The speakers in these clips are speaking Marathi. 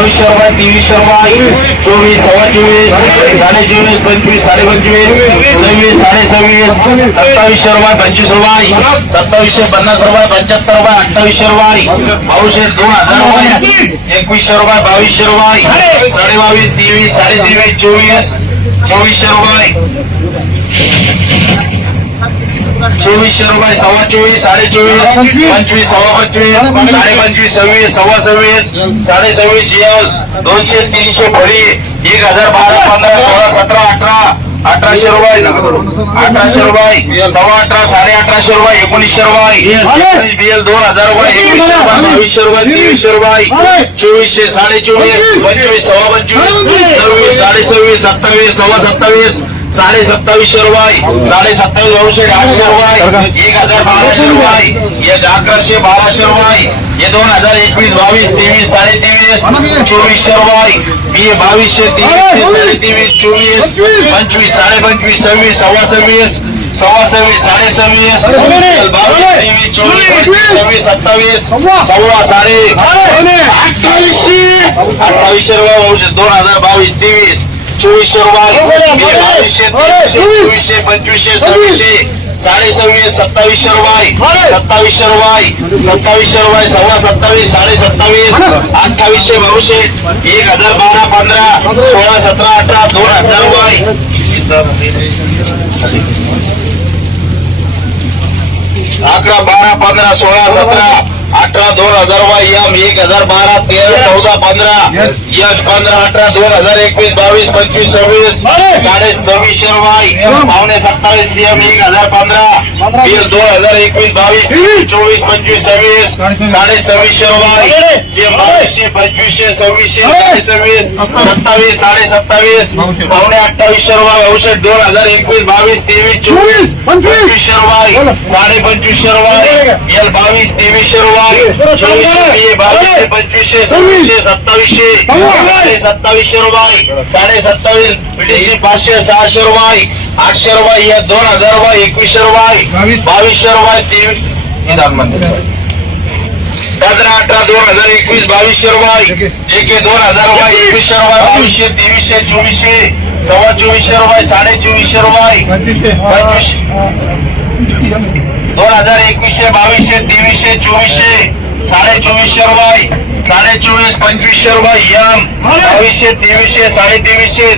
बावीसशे शर्मा तेवीसशे रुपये चोवीस सव्वा चोवीस साडे चोवीस पंचवीस साडे पंचवीस सव्वीस साडे सव्वीस सत्तावीसशे रुपये पंचवीस रुपये. सत्तावीसशे पन्नास रुपये पंच्याहत्तर रुपये अठ्ठावीसशे रुपये. बावीसशे दोन हजार रुपये. एकवीसशे रुपये बावीसशे रुपये. साडे बावीस तेवीस साडे तेवीस चोवीस चोवीसशे रुपये. चोवीस रुपये सव्वा चोवीस साडे चोवीस पंचवीस सव्वा पंचवीस साडे पंचवीस सव्वीस सव्वा सव्वीस साडे सव्वीस यल दोनशे तीनशे फळी एक हजार बारा पंधरा सोळा सतरा अठरा अठराशे रुपये अठराशे रुपये सव्वा अठरा साडे अठराशे रुपये एकोणीसशे रुपये बिल दोन हजार रुपये रुपये बावीसशे रुपये तेवीसशे रुपये चोवीसशे साडे चोवीस पंचवीस सव्वा पंचवीस सव्वीस साडे सव्वीस सत्तावीस सव्वा सत्तावीस साडे सत्तावीसशे रुपये साडे सत्तावीस नऊशे आठशे रुपये एक हजार बाराशे रुपये एक अकराशे बाराशे रुपये हे दोन हजार एकवीस बावीस तेवीस साडे तेवीस चोवीसशे रुपये बी बावीसशे तेवीस साडे तेवीस चोवीस पंचवीस साडे पंचवीस सव्वीस सव्वा सव्वीस सव्वा सव्वीस साडे सव्वीस बावीस तेवीस चोवीस पंचवीस सव्वीस सत्तावीस सव्वा. साडे अठ्ठावीसशे अठ्ठावीसशे रुपये दोन हजार बावीस तेवीस चोवीसशे रुपये तेवीसशे चोवीसशे पंचवीसशे सव्वीसशे साडे सव्वीस सत्तावीसशे रुपये सत्तावीसशे रुपये सत्तावीसशे रुपये सव्वा सत्तावीस साडे सत्तावीस अठ्ठावीसशे बावीसशे एक हजार बारा पंधरा सोळा सतरा अठरा दोन हजार रुपये अकरा बारा पंधरा सोळा सतरा अठरा दोन हजार यम एक हजार बारा तेरा चौदा पंधरा यश पंधरा अठरा दोन हजार एकवीस बावीस पंचवीस सव्वीस. साडे सव्वीसशे रुपये पावणे सत्तावीस यम एक हजार पंधरा. दोन हजार एकवीस बावीस चोवीस पंचवीस सव्वीस. साडे सव्वीसशे रुपये बावीसशे पंचवीसशे सव्वीसशे साडे सव्वीस सत्तावीस. साडे सत्तावीस. पावणे अठ्ठावीसशे रुपये औषध दोन हजार एकवीस बावीस तेवीस चोवीस पंचवीसशे रुपये साडे पंचवीसशे रुपये बावीस तेवीसशे रुपये बावीसशे पंचवीसशे सव्वीसशे सत्तावीसशे. सत्तावीसशे रुपये. साडे सत्तावीस ब्रिटिशे पाचशे सहाशे रुपये. आठशे रुपये या दोन हजार रुपये एकवीसशे रुपये. बावीसशे रुपये तेवीस पंधरा अठरा दोन हजार एकवीस बावीसशे रुपये. एके दोन हजार रुपये एकवीसशे रुपये बावीसशे तेवीसशे चोवीसशे सव्वा चोवीसशे रुपये साडे चोवीसशे रुपये दोन हजार एकवीसशे बावीसशे तेवीसशे चोवीसशे. साडे चोवीसशे रुपये साडे चोवीस पंचवीसशे रुपये यम बावीसशे तेवीसशे साडे तेवीसशे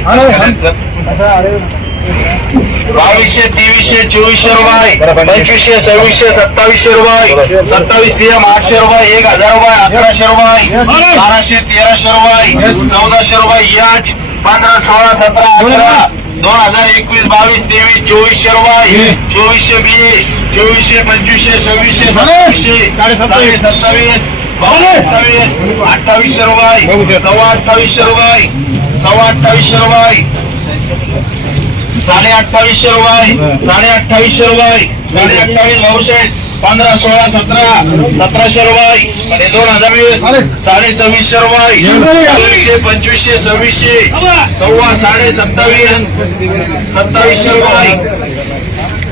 बावीसशे तेवीसशे चोवीसशे रुपये पंचवीसशे सव्वीसशे सत्तावीसशे रुपये सत्तावीस एम आठशे रुपये एक हजार रुपये अकराशे रुपये बाराशे तेराशे रुपये चौदाशे रुपये याच पंधरा सोळा सतरा अकरा दोन हजार एकवीस बावीस तेवीस चोवीसशे रुपये चोवीसशे बी चोवीसशे पंचवीसशे सव्वीसशे सत्तावीसशे सत्तावीस सत्तावीस अठ्ठावीसशे रुपये. सव्वा अठ्ठावीसशे रुपये. सव्वा अठ्ठावीसशे रुपये. साडे अठ्ठावीसशे रुपये. साडे अठ्ठावीसशे रुपये. साडे अठ्ठावीस नऊशे पंधरा सोळा सतरा सतराशे रुपये. आणि दोन हजार वीस. साडे सव्वीसशे रुपये. चोवीसशे पंचवीसशे सव्वीसशे. सव्वा साडे सत्तावीस. सत्तावीसशे रुपये.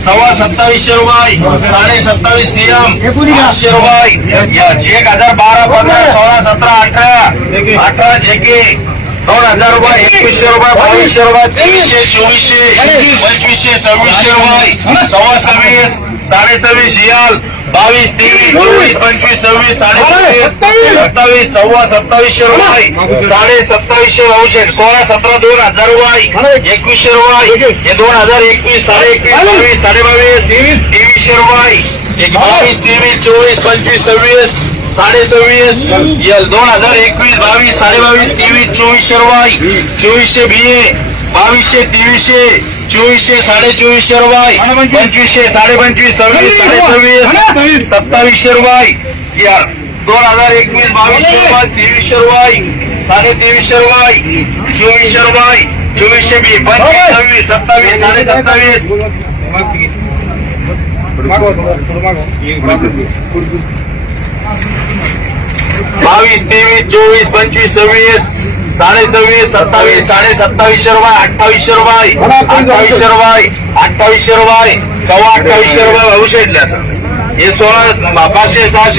सव्वा सत्तावीसशे रुपये साडे सत्तावीस सीएम आठशे रुपये याच एक हजार बारा पंधरा सोळा सतरा अठरा अठरा जेके दोन हजार रुपये एकवीसशे रुपये बावीसशे रुपये तेवीसशे चोवीसशे पंचवीसशे सव्वीसशे रुपये सव्वा सव्वीस साडे सव्वीस याल बावीस तेवीस चोवीस पंचवीस सव्वीस साडे सव्वीस सत्तावीस सव्वा सत्तावीसशे रुपये साडे सत्तावीसशे औषध सोळा सतरा दोन हजार रुपये एकवीसशे रुपये हे दोन हजार एकवीस साडे एकवीस बावीस साडे बावीस तेवीस तेवीसशे रुपये एक बावीस तेवीस चोवीस पंचवीस सव्वीस साडे सव्वीस दोन हजार एकवीस बावीस साडे बावीस तेवीस चोवीसशे रुपये चोवीसशे बी बावीसशे तेवीसशे चोवीसशे साडे चोवीसशे रुपये पंचवीसशे साडे पंचवीस. सव्वीस साडे सव्वीस. सत्तावीसशे रुपये या दोन हजार एकवीस बावीसशे रुपये तेवीसशे रुपये साडे तेवीसशे रुपये चोवीसशे रुपये चोवीसशे बी पंचवीस सव्वीस सत्तावीस साडे सत्तावीस बावीस तेवीस चोवीस पंचवीस सव्वीस साडे सव्वीस सत्तावीस साडे सत्तावीसशे रुपये अठ्ठावीसशे रुपये अठ्ठावीसशे रुपये अठ्ठावीसशे रुपये सव्वा अठ्ठावीसशे रुपये भविष्य हे सोळा पाचशे सहाशे